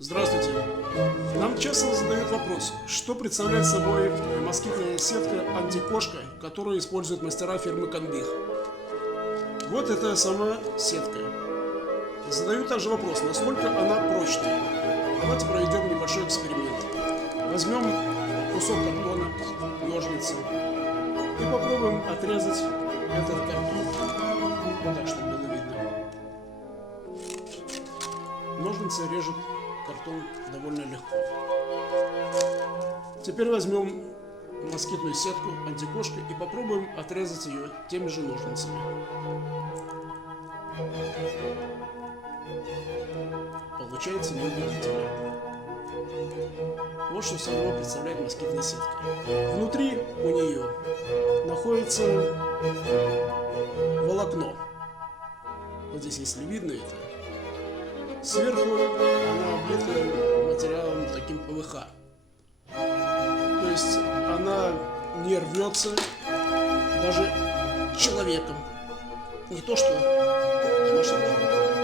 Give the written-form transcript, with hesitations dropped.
Здравствуйте. Нам часто задают вопрос, что представляет собой москитная сетка антикошка, которую используют мастера фирмы Конбих. Вот это сама сетка. Задают также вопрос, насколько она прочная. Давайте проведем небольшой эксперимент. Возьмем кусок картона, ножницы и попробуем отрезать этот картон. Вот так, чтобы было видно. Ножницы режут картон довольно легко. Теперь возьмем москитную сетку антикошка и попробуем отрезать ее теми же ножницами. Получается неубедительно. Вот что собой представляет москитная сетка. Внутри у нее находится волокно. Вот здесь, если видно это. Сверху она облита материалом таким ПВХ. То есть она не рвется даже человеком. Не то что машина.